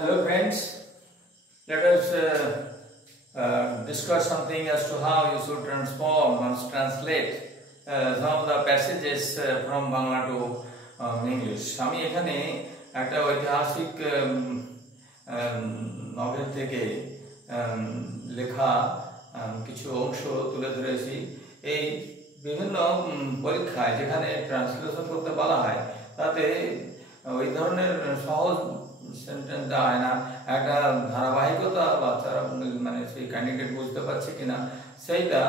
Hello friends, let us discuss something as to how you should transform and translate some of the passages from Bangla to English. আমি এখানে একটা ঐতিহাসিক নভেল থেকে লেখা কিছু অংশ তুলে ধরেছি। এই বিভিন্ন পরীক্ষায় যেখানে ট্রান্সলেশন করতে বলা হয় তাতে ওই ধরনের সহজ সেন্টেন্স দেওয়া হয় না, একটা ধারাবাহিকতা বাচ্চারা মানে সেই ক্যান্ডিডেট বুঝতে পারছে কিনা সেইটা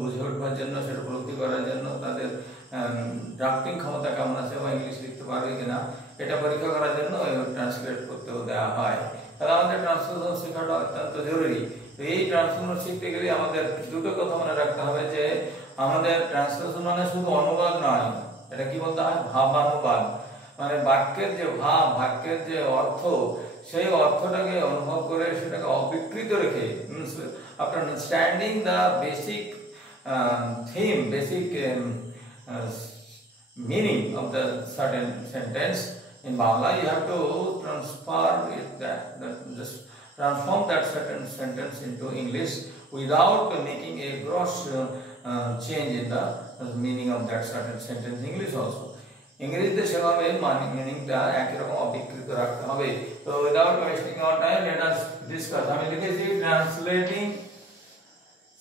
বুঝে উঠবার জন্য, সেটা উপলব্ধি করার জন্য তাদের ড্রাফটিং ক্ষমতা কেমন আছে বা ইংলিশ লিখতে পারবে কিনা এটা পরীক্ষা করার জন্য ট্রান্সলেট করতেও দেওয়া হয়। তাহলে আমাদের ট্রান্সলেশন শেখাটা অত্যন্ত জরুরি। তো এই ট্রান্সলেশন শিখতে গেলে আমাদের দুটো কথা মনে রাখতে হবে যে আমাদের ট্রান্সলেশন মানে শুধু অনুবাদ নয়, এটা কি বলতে হয় ভাবানুবাদ, মানে বাক্যের যে ভাব, বাক্যের যে অর্থ, সেই অর্থটাকে অনুভব করে সেটাকে অবিকৃত রেখে after understanding the basic theme, basic meaning of the certain sentence in Bangla, you have to transform that certain sentence into English without making a gross change in the meaning of that certain sentence in English also. ইংরেজিতে সেভাবে মিনিংটা একই রকম অবিকৃত রাখতে হবে। তো without wasting our time let us discuss. আমি লিখেছি translating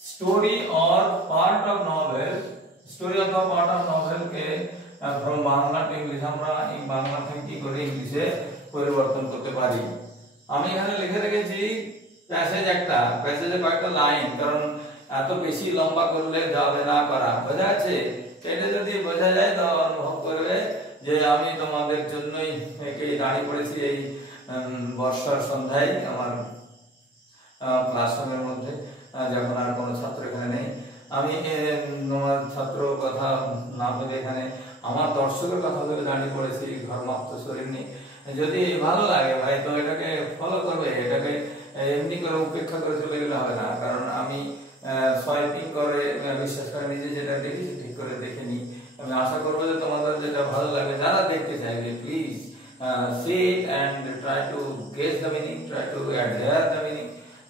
story or part of novel, story অথবা পার্ট অফ নভেলকে ফ্রম বাংলা টু ইংলিশ আমরা এই বাংলা থেকে কি করে ইংলিশে পরিবর্তন করতে পারি। আমি এখানে লিখে রেখেছি প্যাসেজ, একটা প্যাসেজে কয়েকটা লাইন, কারণ এত বেশি লম্বা করলে যাবে না করা, বোঝা যাচ্ছে? এটা যদি বোঝা যায় তো অনুভব করবে যে আমি তোমাদের জন্যই দাঁড়িয়ে পড়েছি এই বর্ষার সন্ধ্যায় আমার ক্লাসরুমের মধ্যে, যখন আর কোনো ছাত্র এখানে নেই। আমি তোমার ছাত্র কথা না বলে এখানে আমার দর্শকের কথা বলে দাঁড়িয়ে পড়েছি ঘর্মাক্ত শরীর নিয়ে। যদি ভালো লাগে ভাই তো এটাকে ফলো করবে, এটাকে এমনি করে উপেক্ষা করে চলে গেলে হবে না, কারণ আমি সোয়াইপিং করে বিশ্বাস করে নিজে যেটা দেখেছি ঠিক করে দেখে নিই। আমি আশা করবো যে তোমাদের যেটা ভালো লাগে, যারা দেখতে চাইবে please see it and try to guess the meaning, try to adhere the meaning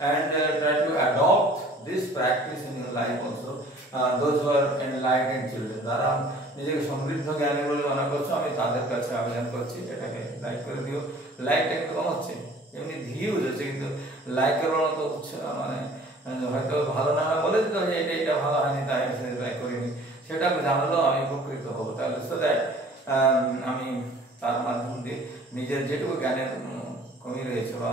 and try to adopt this practice in your life also. Those who are enlightened children, যারা নিজেকে সমৃদ্ধ জ্ঞানী বলে মনে করছো, আমি তাদের কাছে আবেদন করছি এটাকে লাইক করে দিও। লাইকটা একটু কম হচ্ছে, এমনি ভিউজ হচ্ছে কিন্তু লাইকের মতো হচ্ছে, মানে হয়তো ভালো না হয় বলে দিতে হবে এটা ভালো হয়নি তাই লাইক করিনি, সেটা জানালেও আমি উপকৃত হবো। তাহলে সো দ্যাট আমি তার মাধ্যম দিয়ে নিজের যেটুকু জ্ঞানের কমি রয়েছে বা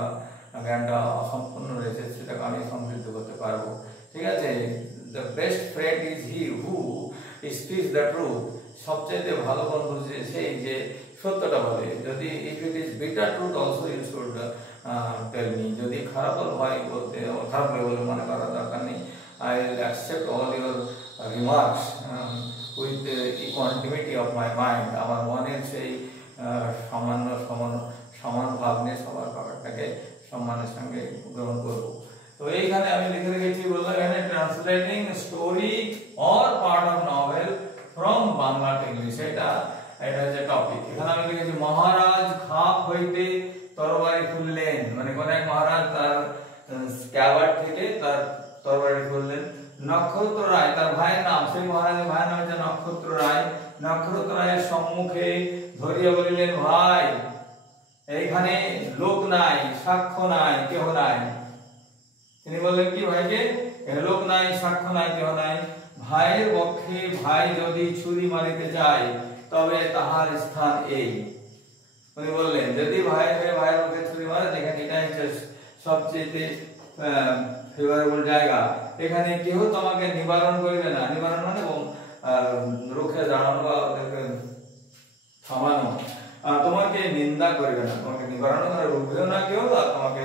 জ্ঞানটা অসম্পূর্ণ রয়েছে সেটাকে আমি সমৃদ্ধ করতে পারবো। ঠিক আছে? The best friend is he who speaks the truth. সবচেয়ে ভালো বন্ধু সেই যে সত্যটা বলে। যদি if it is bitter truth also you should tell me. যদি খারাপ হয় বলতে, খারাপ বলে মনে করার দরকার নেই। I will accept all your remarks with equanimity of my mind. আমার মনের সেই সমান ভাব নিয়ে সবার ব্যাপারটাকে সম্মানের সঙ্গে গ্রহণ করবো। তো এইখানে আমি লিখে রেখেছি, বললাম এখানে translating story or part of novel from Bangla to English, এটা হচ্ছে টপিক। এখানে আমি লিখেছি মহারাজ খাপ হইতে তরবারি খুললেন, মানে কোন এক মহারাজ তার স্ক্যাবার্ড থেকে তার তরবারি খুললেন। নক্ষত্র রায় তার ভাইয়ের নাম, সেই মহারাজের ভাইয়ের নাম হচ্ছে নক্ষত্র রায়। নক্ষত্র রায়ের সম্মুখে ধরিয়া বলিলেন, ভাই এইখানে লোক নাই, সাক্ষ্য নাই, কেহ নাই। তিনি বললেন কি ভাইকে, লোক নাই, সাক্ষ্য নাই, কেহ নাই। ভাইয়ের পক্ষে ভাই যদি ছুরি মারিতে যায় তবে তাহার স্থান এই। উনি বললেন যদি ভাইয়ের পক্ষে ছুরি মারে, দেখেন এটা হচ্ছে সবচেয়ে ফেভারেবল জায়গা, এখানে কেউ তোমাকে নিবারণ করবে না। নিবারণ মানে রুখে দাঁড়ানো বা থামানো, তোমাকে নিন্দা করবে না, তোমাকে নিবারণ করে রুখবেও না কেউ, আর তোমাকে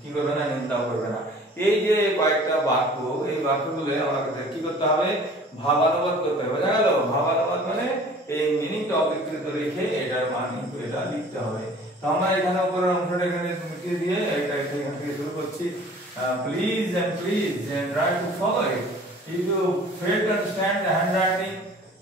কি করবে না, নিন্দাও করবে না। এই যে কয়েকটা বাক্য, এই বাক্যগুলো আমাদের কি করতে হবে, ভাবানুবাদ করতে হবে। বোঝা গেল? ভাবানুবাদ মানে এই মিনিংটা অবিকৃত রেখে এটার মান কিন্তু এটা লিখতে হবে। তো আমরা এখানে উপরের অংশটা এখানে মিটিয়ে দিয়ে এটা এখান থেকে শুরু করছি। Please and try to follow it. If you fail to understand the handwriting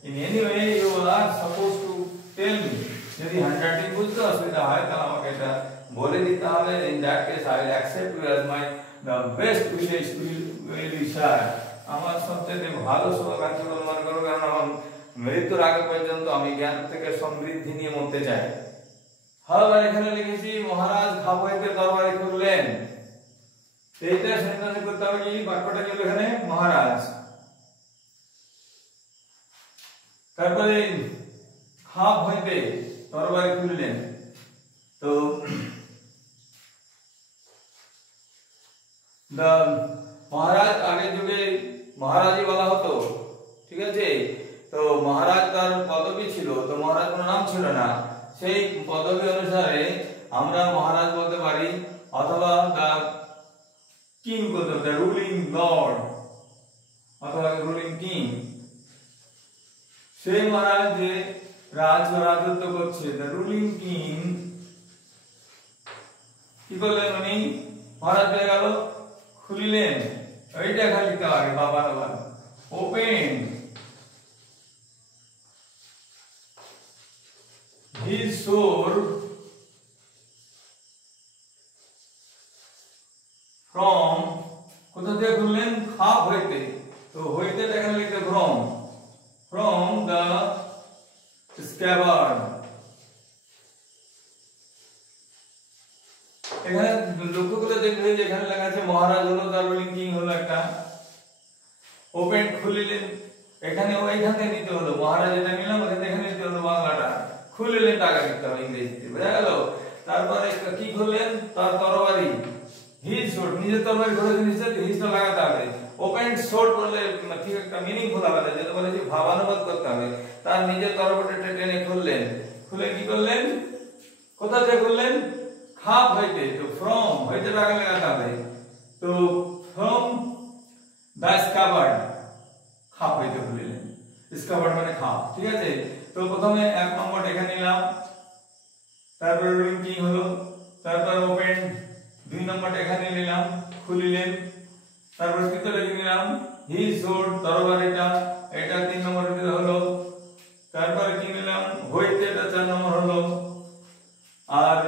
in any way, you are supposed to tell me. যদি হ্যান্ডরাইটিং বুঝতে অসুবিধা হয় তাহলে আমাকে এটা বলে দিতে হবে। In that case I will accept you as my the best wisher, আমার সবচেয়ে ভালো শুভাকাঙ্ক্ষী বলে মনে করো, কারণ আমার মৃত্যুর আগে পর্যন্ত আমি জ্ঞান থেকে সমৃদ্ধি নিয়ে মরতে চাই। আবার এখানে লিখেছি মহারাজ খাপ হইতে তরবারি খুললেন, এইটা সেন্টেন্স করতে হবে কি, বাক্যটা কি হলো এখানে মহারাজ, তারপরে খাপ হইতে তরবারি খুললেন। তো মহারাজ আগের যুগে মহারাজই বলা হতো, ঠিক আছে। তো মহারাজ তার পদবী ছিল, তো মহারাজ কোনো নাম ছিল না, সেই পদবী অনুসারে আমরা মহারাজ বলতে পারি, অথবা দা কিং বলতে পারি, রুলিং লর্ড অথবা রুলিং কিং। সেই মহারাজ যে রাজত্ব করছে, দ্য রুলিং কিং কি করলেন উনি, মহারাজ হয়ে গেল, খুলিলেন, এইটা খালি লিখতে হবে বাবার আবার, ওপেন his sword from, কোথা থেকে খুললেন, খাপ হইতে, তো হইতে এখানে লিখতে from the scabbard। এখানে লক্ষ্য করে দেখবে যে এখানে লেখা আছে মহারাজ হলো, তার রুলিং কিং হলো একটা, ওপেন খুলিলেন, এখানে ওইখান থেকে নিতে হলো, মহারাজ এটা নিলাম এখান থেকে নিতে হলো বাংলাটা, খুলিলেন টাকা লিখতে হবে ইংরেজিতে, বুঝা গেল। তারপরে কি খুললেন, তার তরবারি, হিজ সোর্ড, নিজের তরবারি ধরে নিচে হিজটা লাগাতে হবে। ওপেন সোর্ড বললে ঠিক একটা মিনিংফুল হবে, যেটা বলে যে ভাবানুবাদ করতে হবে, তার নিজের তরবারিটা টেনে খুললেন, খুলে কি করলেন, কোথা থেকে খুললেন, খাপ হইতে, তো ফ্রম হইতে টাকা লাগাতে হবে, তো ফ্রম দা স্কাবার্ড, খাপ হইতে খুলিলেন, স্কাবার্ড মানে খাপ, ঠিক আছে। তো প্রথমে এক নম্বর এখানে নিলাম, তারপর রুলিং কিং হলো, তারপর ওপেন, দুই নম্বরটা এখানে নিলাম, খুলিলেন, তারপর ভিতরে লিখে নিলাম হি সোর্ড, তরবারিটা, এটা 3 নম্বর হলো, তারপর কি নিলাম, হইতে, এটা 4 নম্বর হলো, আর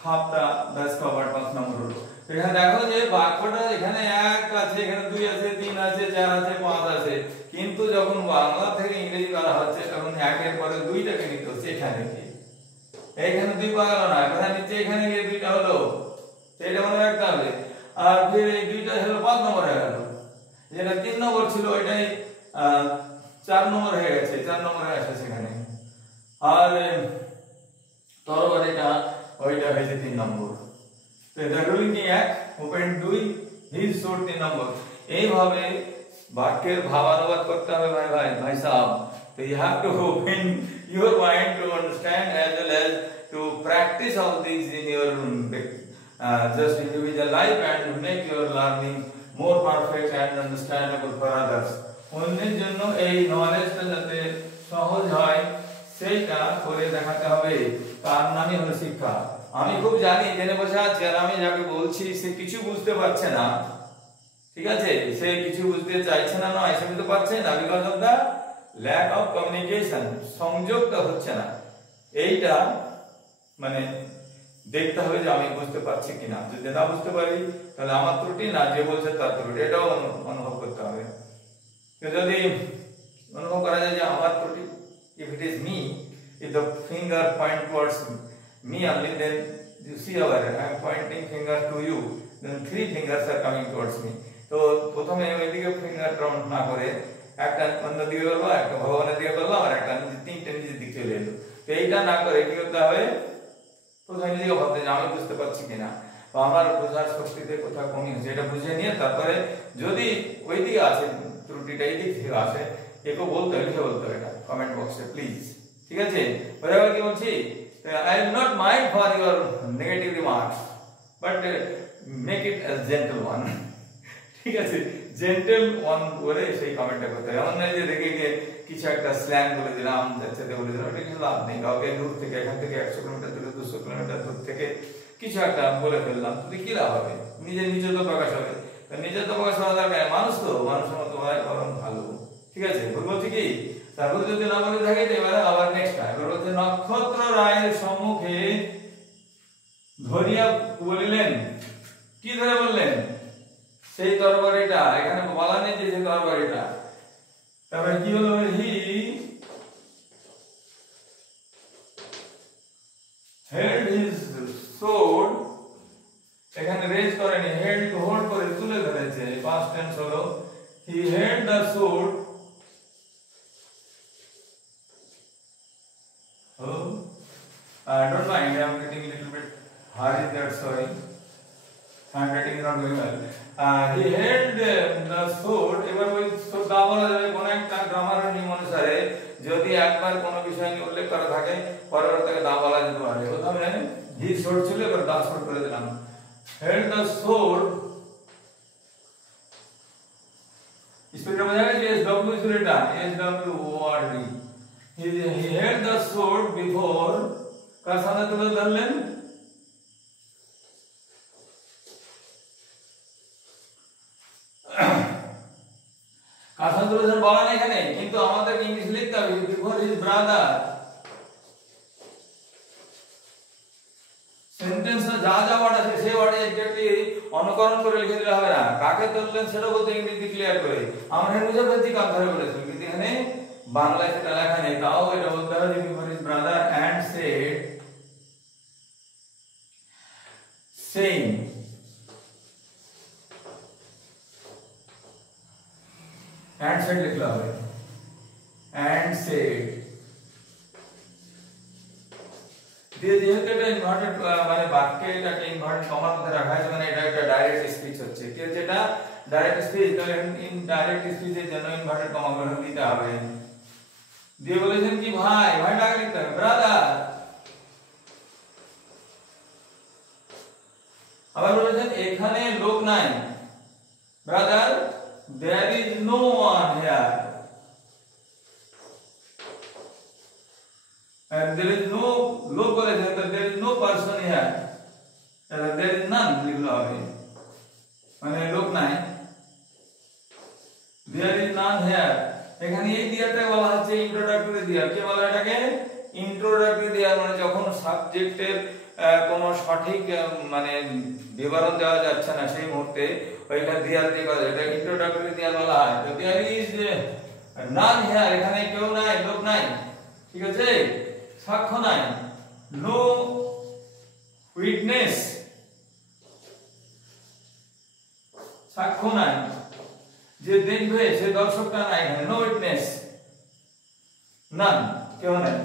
খাপটা 10 কভার 5 নম্বর হলো। এখানে দেখো যে বাক্যটা এখানে 1 আছে, এখানে 2 আছে, 3 আছে, 4 আছে, 5 আছে, কিন্তু যখন বাংলা থেকে ইংরেজি করা হচ্ছে তখন একের পরে দুইটাকে নিতে হচ্ছে, এখানে কি এইখানে 2 পাওয়া গেল না, এখানে নিচে এখানে গিয়ে 2টা হলো, সেটা মনে রাখতে হবে। আর ফির এই 2টা হলো 5 নম্বর হয়ে গেল, যেটা 3 নম্বর ছিল ওইটাই 4 নম্বর হয়ে গেছে, 4 নম্বর হয়ে আসছে সেখানে। আর তরবারিটা ওইটা হয়েছে 3 নম্বর। তো এটা রুলিং কি 1, ওপেন 2, হিজ সোর্ড 3 নম্বর। এইভাবে বাক্যের ভাবানুবাদ করতে হবে ভাই সাহেব। তো you have to open your mind to understand as well as to practice all these in your just individual life and make your learning more perfect and understandable for others. অন্যের জন্য এই নলেজটা যাতে সহজ হয় সেইটা করে দেখাতে হবে, তার নামই হলো শিক্ষা। আমি খুব জানি জেনে বসে আছে, আর আমি যাকে বলছি সে কিছু বুঝতে পারছে না, ঠিক আছে, সে কিছু বুঝতে চাইছে না, নয় সে বুঝতে পারছে না, because of the lack of communication, সংযোগটা হচ্ছে না। এইটা মানে দেখতে হবে যে আমি বুঝতে পারছি কিনা, যদি না বুঝতে পারি তাহলে আমার ত্রুটি না, যে বলছে তার ত্রুটি, এটাও অনুভব করতে হবে। যদি অনুভব করা যায় যে আমার ত্রুটি, if it is me, if the finger point towards me only, then you see over I am pointing finger to you, then 3 fingers are coming towards me. তো প্রথমে ওইদিকে ফিঙ্গার রাউন্ড না করে একটা অন্য দিকে করবো, একটা ভগবানের দিকে করলাম, আর একটা 3টে নিজের দিকে চলে এলো। তো এইটা না করে কি করতে হবে, প্রথমে নিজেকে ভাবতে যে আমি বুঝতে পারছি কিনা, বা আমার বোঝার শক্তিতে কোথাও কমি হচ্ছে, এটা বুঝে নিয়ে তারপরে যদি ওই দিকে আসে ত্রুটিটা, এই দিক থেকে আসে, একে বলতে হবে, লিখে বলতে হবে এটা কমেন্ট বক্সে প্লিজ, ঠিক আছে। বরাবর কি বলছি, I will not mind for your negative remarks, but make it a gentle one, ঠিক আছে, জেন্টেল ওয়ান করে সেই কমেন্টটা করতে হবে। এমন নয় যে দেখে গিয়ে কিছু একটা স্ল্যাং বলে দিলাম, যাচ্ছে বলে দিলাম, এটা কিছু লাভ নেই। কাউকে দূর থেকে, এখান থেকে 100 কিলোমিটার দূরে, 200 কিলোমিটার দূর থেকে কিছু একটা বলে ফেললাম, তুই কি লাভ হবে, নিজের তো প্রকাশ হবে, নিজের তো প্রকাশ হওয়া দরকার, মানুষ তো মানুষের মতো হয়, বরং ভালো, ঠিক আছে। বলছি কি, তারপর যদি না বলে থাকে এবারে আবার নেক্সটটা এবার হচ্ছে নক্ষত্র রায়ের সম্মুখে ধরিয়া বলিলেন, কি ধরে বললেন? সেই তরবারিটা, এখানে বলা নেই যে সেই তরবারিটা। তারপরে কি হলো? হি held his sword, এখানে রেজ করেনি, হেল্ড হোল্ড করে তুলে ধরেছে, পাস্ট টেন্স হলো he held the sword. Oh, I don't mind, I am getting a little bit hurry there, sorry, handwriting is not going well. He held the sword. এবার ওই শব্দ বলা যাবে কোন একটা গ্রামারের নিয়ম অনুসারে যদি একবার কোন বিষয় নিয়ে উল্লেখ করা থাকে পরবর্তীতে দা বলা যেতে পারে। প্রথমে হি sword ছিল, এবার দা sword করে দিলাম। held the sword, স্পেলিংটা বোঝা গেছে? এস ডব্লিউ ছিল এটা, S W O R D. he held the sword before, কার সামনে তুলে ধরলেন? কার সামনে তুলে ধরলেন বলা নেই এখানে, কিন্তু আমাদের ইংলিশ লিখতে হবে বিফোর হিজ ব্রাদার। সেন্টেন্সে যা যা ওয়ার্ড আছে সেই ওয়ার্ডে এক্স্যাক্টলি অনুকরণ করে লিখে দিলে হবে না, কাকে ধরলেন সেটা বলতে ইংরেজি ক্লিয়ার করে। আমরা এখানে বুঝে ফেলছি কাকে ধরে বলেছেন, কিন্তু এখানে বাংলায় সেটা লেখা নেই। তাও এটা বলতে হবে before his brother and said, saying, and said লিখতে হবে, এন্ড সেড দিয়ে যেহেতু এটা ইনভার্টেড মানে বাক্যে এটাকে ইনভার্টেড কমার মধ্যে রাখা হয়েছে, মানে এটা একটা ডাইরেক্ট স্পিচ হচ্ছে। কি হচ্ছে এটা? Direct speech. তাহলে ইনডাইরেক্ট স্পিচের জন্য ইনভার্টেড কমা গুলো দিতে হবে। দিয়ে বলেছেন কি ভাই, ভাইটা আগে লিখতে হবে ব্রাদার। আবার বলেছেন এখানে লোক নাই, brother there is no one here, and there is no লোক বলেছেন, there is no person here, there is none লিখতে হবে, মানে লোক নাই, there is none here। এখানে এই দিয়াটা বলা হচ্ছে ইন্ট্রোডাক্টরি দিয়া। কি বলা এটাকে? ইন্ট্রোডাক্টরি দিয়া, মানে যখন সাবজেক্টের কোনো সঠিক মানে বিবরণ দেওয়া যাচ্ছে না সেই মুহূর্তে ওইখানে দিয়ার দিয়ে করা যায়, এটা ইন্ট্রোডাক্টরি দিয়া বলা হয়। তো there is none here, এখানে কেউ নাই, লোক নাই, ঠিক আছে? সাক্ষ্য নাই, নো উইটনেস, সাক্ষ্য নাই, যে দেখবে সে দর্শকটা নাই এখানে, নো উইটনেস, নান, কেউ নাই।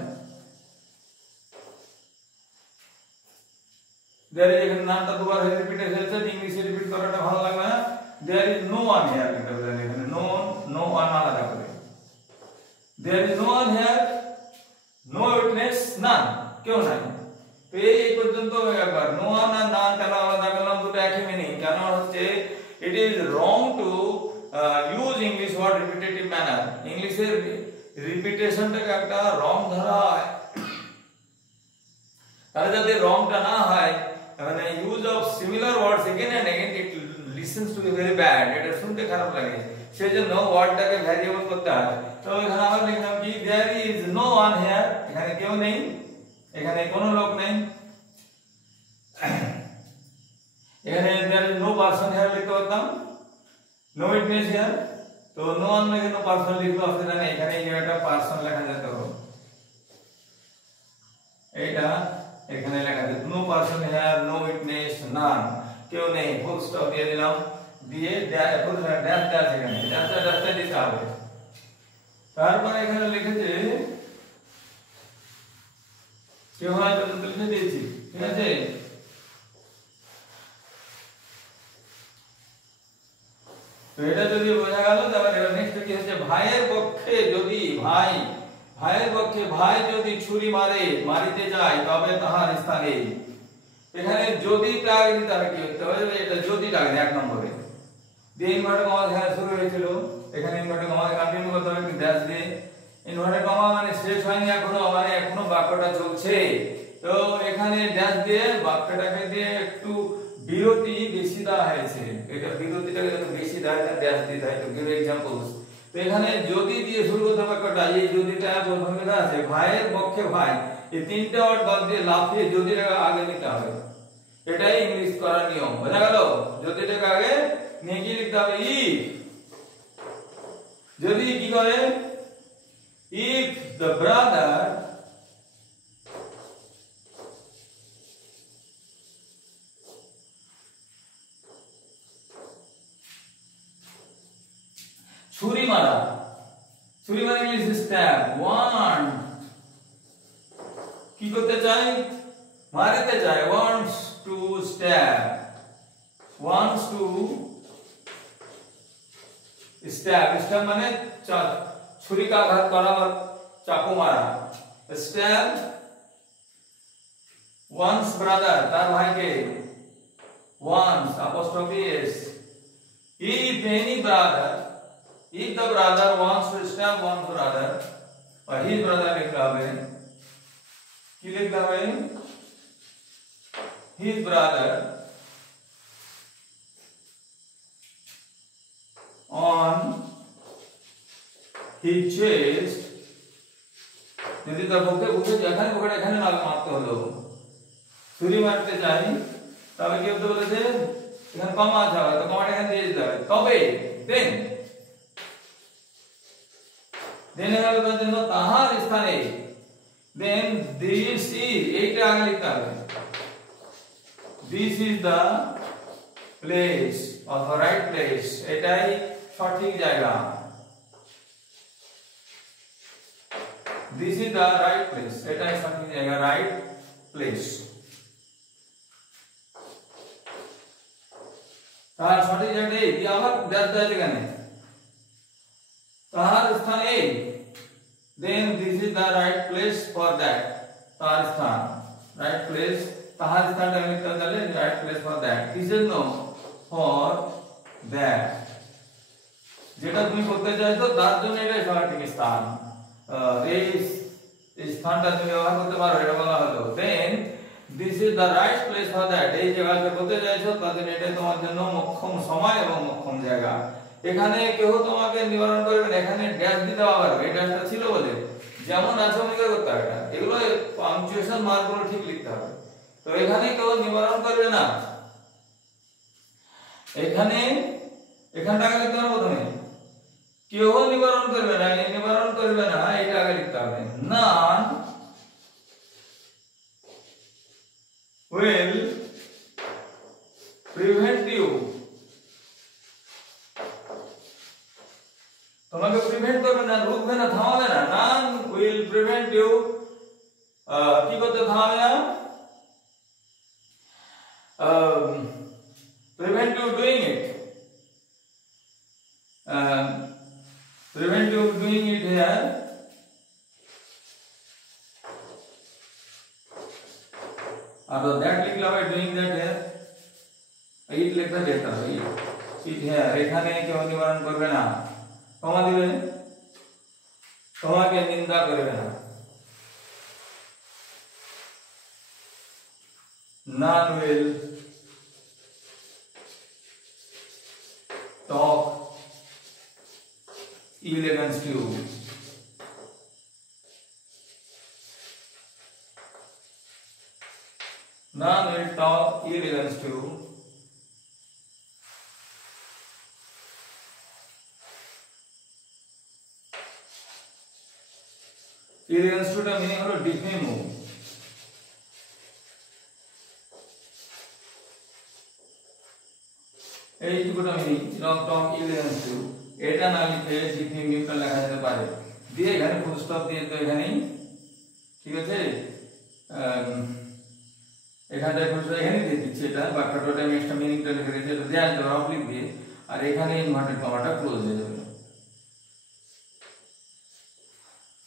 দেয়ার ইজ, এখানে নানটা দুবার রিপিট হয়েছে, ইংলিশে রিপিট করাটা ভালো লাগবে না। There is no one here লিখতে হবে, এখানে নো ওয়ান আলাদা করে, there is no one here, no witness, none, কেউ নাই। তো এই পর্যন্ত একবার নো ওয়ান আর নান কেন আলাদা করলাম? দুটো একই মিনিং। কেন হচ্ছে it is wrong to use English word repetitive manner. ইংলিশের রিপিটেশনটাকে একটা রং ধরা হয়, তাহলে যদি রংটা না হয় মানে use of similar words again and again, it listens to be very bad, এটা শুনতে খারাপ লাগে, সেজন্য ওয়ার্ডটাকে ভ্যারিয়েবল করতে হয়। তো এখানে আমরা লিখলাম কি there is no one here, এখানে কেউ নেই, এখানে কোনো লোক নেই। এখানে there is no person here লিখতে পারতাম, নো উইটনেস হিয়ার, তো নো ওয়ান লিখে নো পারসন লিখবো, অসুবিধা নেই, এখানে একটা পারসন লেখা যেত, এইটা এখানে লেখা যেত no person here, no witness, none, কেউ নেই, ফুল স্টপ দিয়ে দিলাম, দিয়ে ফুল ড্যাশ ড্যাশ, এখানে ড্যাশটা দিতে হবে। তারপরে এখানে লিখেছে কেউ হয় পর্যন্ত লিখে দিয়েছি, ঠিক আছে? তো এটা যদি বোঝা গেল, তারপরে নেক্সট কি হচ্ছে, ভাইয়ের পক্ষে যদি ভাই যদি ছুরি মারিতে যায় তবে তাহার স্থানে, এখানে যদি টাগ দিতে হবে, কি হতে হবে? এটা যদি টাগ এক নম্বরে দিয়ে ইনভার্টেড কমা এখানে শুরু হয়েছিল, এখানে ইনভার্টেড কমা কন্টিনিউ করতে হবে ড্যাশ দিয়ে। ইনভার্টেড কমা মানে শেষ হয়নি এখনো, মানে এখনো বাক্যটা চলছে, তো এখানে ড্যাশ দিয়ে বাক্যটাকে দিয়ে একটু বিরতি বেশি দেওয়া হয়েছে, এটা বিরতিটাকে একটু বেশি দেওয়া হয়, ড্যাশ দিতে হয়। তো গিভ এক্সাম্পলস, তো এখানে যদি দিয়ে শুরু করতে বাক্যটা, এই যদিটা প্রথমে লেখা আছে ভাইয়ের পক্ষে ভাই, এই তিনটা ওয়ার্ড বাদ দিয়ে লাফিয়ে যদিটাকে আগে নিতে হবে, এটাই ইংলিশ করার নিয়ম। বোঝা গেল? যদিটাকে আগে নিয়ে কি লিখতে হবে? ইফ। যদি কি করে? ইফ দ্য ব্রাদার ছুরি মারা, ছুরি মানে ইংলিশ স্ট্যাব, ওয়ান্ট কি করতে চাই? মারতে চাই, wants to stab, wants to stab. Stab মানে ছুরিকাঘাত করা বা চাকু মারা। স্ট্যাব ওয়ান্স ব্রাদার, তার ভাইকে, once apostrophe s। if any brother, if the brother wants to stab one brother or his brother লিখতে হবে, কি লিখতে হবে? his brother on his chest, যদি তার বুকে যেখানে বুকে এখানে না মারতে হলো, ছুরি মারতে চাই, তবে কি হতে বলেছে? এখানে কমা আছে, তো কমাটা এখানে দিয়ে দিতে হবে। তবে দেন দেনে গেল তার জন্য তাহার স্থানে, দেন দিস ইজ, এইটা আগে লিখতে হবে। This is the place or the right place, এটাই সঠিক জায়গা। This is the right place, এটাই সঠিক জায়গা, রাইট প্লেস। তার সঠিক জায়গাটা এই, আবার দ্যাট দ্যাট এখানে তাহার স্থান এই, then this is the right place for that, তার স্থান, রাইট প্লেস, তাহার স্থানটা লিখতে হবে, রাইট প্লেস ফর দ্যাট, কিসের জন্য? ফর দ্যাট, যেটা তুমি করতে চাইছো তার জন্য এটাই সঠিক স্থান। এই স্থানটা তুমি ব্যবহার করতে পারো, এটা বলা হলো। Then this is the right place for that, এই জায়গাটা করতে চাইছো তার জন্য এটা তোমার জন্য মোক্ষম সময় এবং মোক্ষম জায়গা। এখানে কেউ তোমাকে নিবারণ করবে না, এখানে ড্যাশ দিতে পারবে, এই ড্যাশটা ছিল বলে যেমন আছে অমনি করতে হবে। এগুলো পাংচুয়েশন মার্কগুলো ঠিক লিখতে হবে। তো এখানে কেউ নিবারণ করবে না, এখানে এখানটাকে লিখতে হবে প্রথমে, কেউ নিবারণ করবে না, নিবারণ করবে না, এটা আগে লিখতে হবে। none will prevent you, তোমাকে প্রিভেন্ট করবে না, রুখবে না, থামাবে না। none will prevent you, কি করতে থামাবে না? prevent you doing it, prevent you doing it here, और that लिखला है doing that here, it लिखना देता है, it here, এখানে কেউ নিবারণ করবে না, ক্ষমা দিবে, তোমাকে নিন্দা করবে না। none will talk ill against you, none will talk ill against you, ill against you টা মিনিং হলো ডিফেম, এইটুকুটা meaning, talk ill against you, এটা না লিখে ডিফেম টা লেখা যেতে পারে, দিয়ে এখানে ফুল স্টপ দিয়ে তো এখানেই ঠিক আছে। এখানে ফুল স্টপ এখানে দিয়ে দিচ্ছি, এটা বাক্যটা আমি এক্সট্রা মিনিংটা লিখে দিচ্ছি, এটা দেয়া যাবে অবলিক দিয়ে, আর এখানে ইনভার্টেড কমাটা ক্লোজ হয়ে যাবে।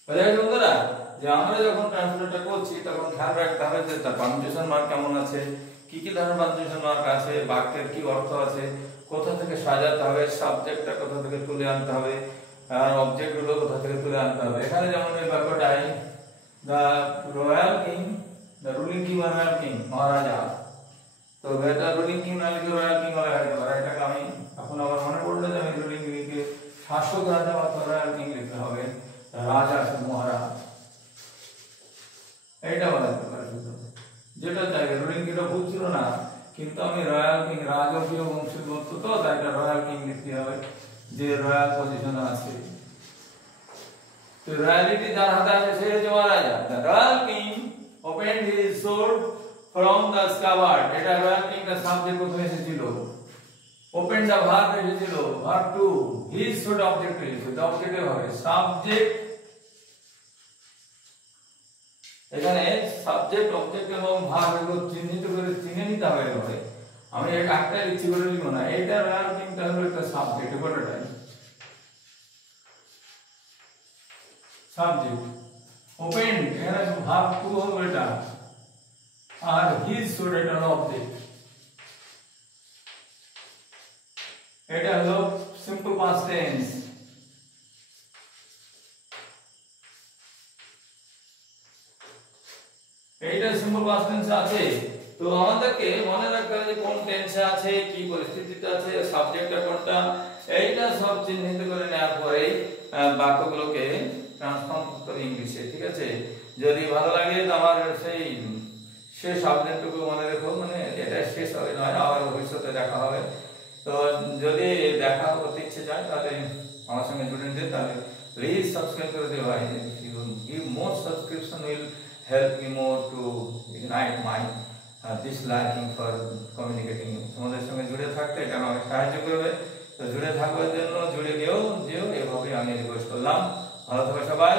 বুঝা গেল বন্ধুরা? যে আমরা যখন ট্রান্সলেটটা করছি তখন খেয়াল রাখতে হবে যে তার পাঞ্চুয়েশন মার্ক কেমন আছে, কি কি ধরনের পাঞ্চুয়েশন মার্ক আছে, বাক্যের কি অর্থ আছে, কোথা থেকে সাজাতে হবে, সাবজেক্টটা কোথা থেকে তুলে আনতে হবে, আর অবজেক্ট গুলো কোথা থেকে তুলে আনতে হবে। এখানে যেমন এই বাক্যটাই the royal king, the ruling king or royal king, maharaja, তো এটা রুলিং কিং না লিখে রয়্যাল কিং বলা হয়। এটাকে আমি এখন আমার মনে পড়লো যে আমি রুলিং কিংকে শাসক রাজা অথবা লাগে, রুলিং কিটা ভুল ছিল না, কিন্তু আমি রয়্যাল কিং রাজকীয় বংশোদ্ভূত তো তাই এটা রয়্যাল কিং লিখতে হবে, যে রয়্যাল পজিশনে আছে। তো রয়্যালিটি যার হাতে আছে সে হচ্ছে maharaja. The royal king opened his sword from the scabbard, এটা রয়্যাল কিং এর সাবজেক্ট কোথায় এসেছিল, ওপেন দ্য ভার্ব এসেছিল, verb too, his sword object এসেছে, দ্য অবজেক্টিভ হবে সাবজেক্ট। এখানে সাবজেক্ট অবজেক্ট এবং ভার্ব এগুলো চিহ্নিত করে চিনে নিতে হবে এভাবে, আমি একটা লিখছি বলে লিখব না। এটা রয়্যাল কিংটা হলো একটা সাবজেক্ট, কোনটাই সাবজেক্ট। ওপেন এখানে ভার্ব টু হবে এটা, আর হিজ সোর্ড এটা হলো অবজেক্ট। এটা হলো সিম্পল পাস্ট টেন্স। এইটা সিম্পল পাস্ট টেন্স আছে, তো আমাদেরকে মনে রাখতে হবে যে কোন টেন্সে আছে, কি পরিস্থিতিতে আছে, সাবজেক্টটা কোনটা, এইটা সব চিহ্নিত করে নেওয়ার পরে বাক্যগুলোকে ট্রান্সফর্ম করে ইংলিশে। ঠিক আছে, যদি ভালো লাগে তো আমার সেই শেষ সাবজেক্টটুকু মনে রেখো, মানে এটা শেষ হবে নয়, আবার ভবিষ্যতে দেখা হবে। তো যদি দেখা করতে ইচ্ছে চায় তাহলে আমার সঙ্গে জুড়ে নিতে, তাহলে প্লিজ সাবস্ক্রাইব করে দিও ভাই। give more subscription will help me more to ignite my this liking for communicating। তোমাদের সঙ্গে জুড়ে থাকতে এটা আমাকে সাহায্য করবে, তো জুড়ে থাকার জন্য জুড়ে যেও এভাবে আমি রিকোয়েস্ট করলাম। ভালো থাকো সবাই।